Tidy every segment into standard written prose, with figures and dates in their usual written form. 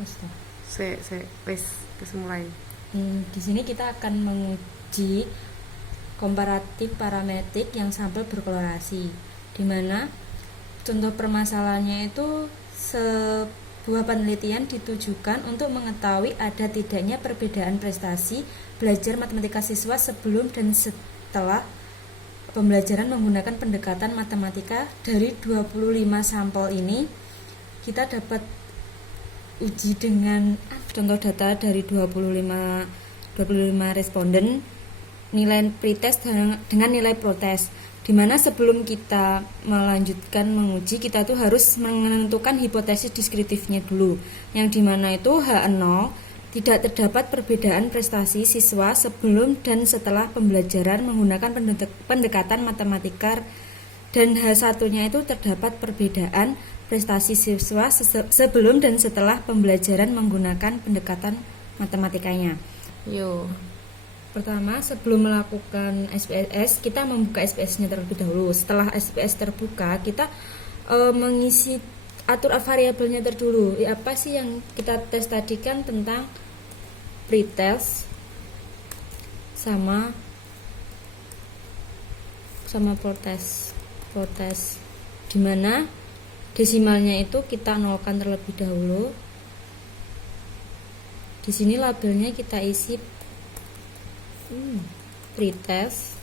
Wis mulai. Di sini kita akan menguji komparatif parametrik yang sampel berkorelasi, di mana contoh permasalahannya itu sebuah penelitian ditujukan untuk mengetahui ada tidaknya perbedaan prestasi belajar matematika siswa sebelum dan setelah pembelajaran menggunakan pendekatan matematika. Dari 25 sampel ini kita dapat uji dengan contoh data dari 25 responden, nilai pretest dengan nilai protes, di mana sebelum kita melanjutkan menguji kita tuh harus menentukan hipotesis diskritifnya dulu, yang dimana itu H0 tidak terdapat perbedaan prestasi siswa sebelum dan setelah pembelajaran menggunakan pendekatan matematika, dan H1-nya itu terdapat perbedaan prestasi siswa sebelum dan setelah pembelajaran menggunakan pendekatan matematikanya. Yo. Pertama, sebelum melakukan SPSS, kita membuka SPSS-nya terlebih dahulu. Setelah SPSS terbuka, kita mengisi atur variabelnya terdulu. Apa sih yang kita tes tadi kan tentang pretest sama protest. Dimana desimalnya itu kita nolkan terlebih dahulu. Di sini labelnya kita isi pretest,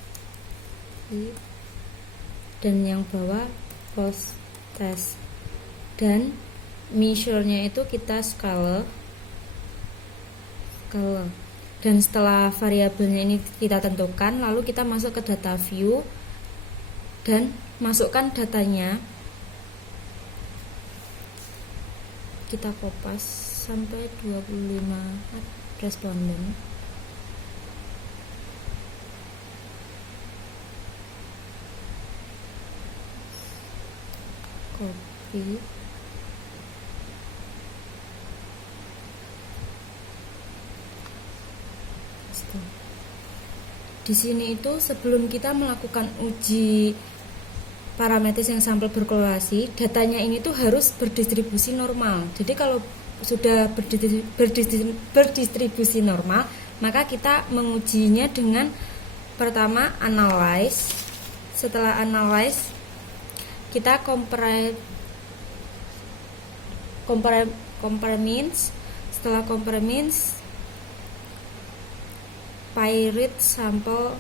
dan yang bawah post test, dan measure-nya itu kita skala. Dan setelah variabelnya ini kita tentukan, lalu kita masuk ke data view dan masukkan datanya. Kita kopas sampai 25 responden. Copy. Di sini itu sebelum kita melakukan uji parametris yang sampel berkorelasi, datanya ini tuh harus berdistribusi normal. Jadi kalau sudah berdistribusi normal, maka kita mengujinya dengan pertama analyze. Setelah analyze, kita compare means. Setelah compare means, pirate sample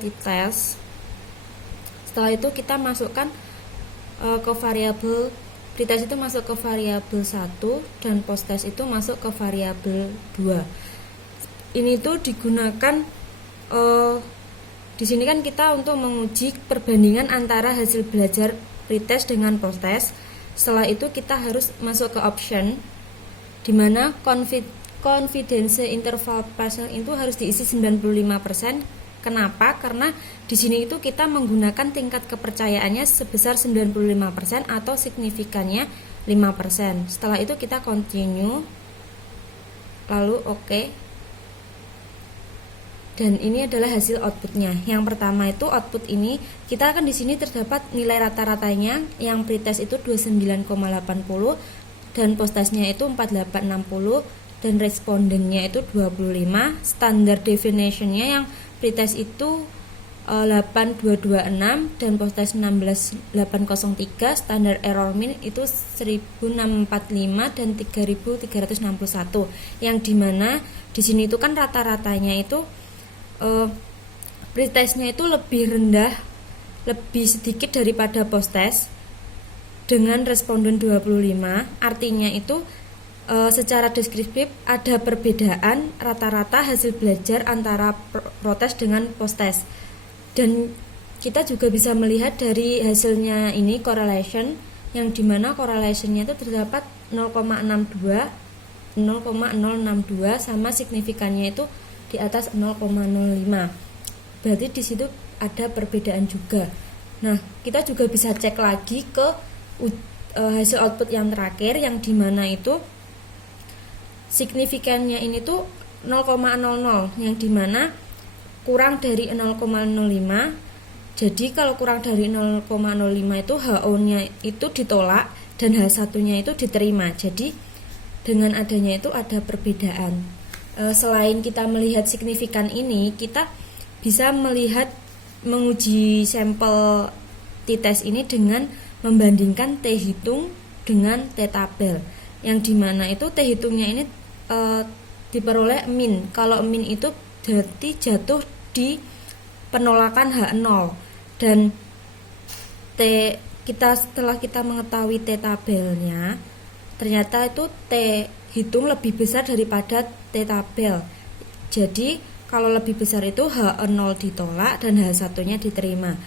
t-test. Setelah itu kita masukkan ke variabel pretest itu masuk ke variabel 1 dan post-test itu masuk ke variabel 2. Ini tuh digunakan di sini kan kita untuk menguji perbandingan antara hasil belajar pretest dengan post-test. Setelah itu kita harus masuk ke option, di mana confidence interval percent itu harus diisi 95%. Kenapa? Karena di sini itu kita menggunakan tingkat kepercayaannya sebesar 95% atau signifikannya 5%. Setelah itu kita continue, lalu OK. Dan ini adalah hasil outputnya. Yang pertama itu output ini kita akan di sini terdapat nilai rata-ratanya, yang pretest itu 29,80 dan post-testnya itu 4860 dan respondennya itu 25. Standard deviation-nya yang pretest itu 8226 dan post-test 16803. Standar error mean itu 1645 dan 3361. Yang dimana di sini itu kan rata-ratanya itu pretestnya itu lebih rendah, lebih sedikit daripada post-test dengan responden 25. Artinya itu secara deskriptif ada perbedaan rata-rata hasil belajar antara protest dengan post-test. Dan kita juga bisa melihat dari hasilnya ini correlation, yang dimana correlationnya itu terdapat 0,062 sama signifikannya itu di atas 0,05. Berarti di situ ada perbedaan juga. Nah, kita juga bisa cek lagi ke hasil output yang terakhir, yang dimana itu signifikannya ini tuh 0,00, yang dimana kurang dari 0,05. Jadi kalau kurang dari 0,05 itu HO-nya itu ditolak dan H1-nya itu diterima. Jadi dengan adanya itu ada perbedaan. Selain kita melihat signifikan ini, kita bisa menguji sampel t-test ini dengan membandingkan t-hitung dengan t-tabel, yang dimana itu t-hitungnya ini diperoleh min. Kalau min itu berarti jatuh di penolakan H0, dan setelah kita mengetahui t-tabelnya, ternyata itu t-hitung lebih besar daripada t-tabel. Jadi kalau lebih besar itu H0 ditolak dan H1-nya diterima.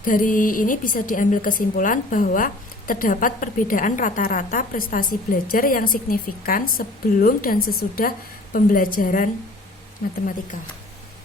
Dari ini bisa diambil kesimpulan bahwa terdapat perbedaan rata-rata prestasi belajar yang signifikan sebelum dan sesudah pembelajaran matematika.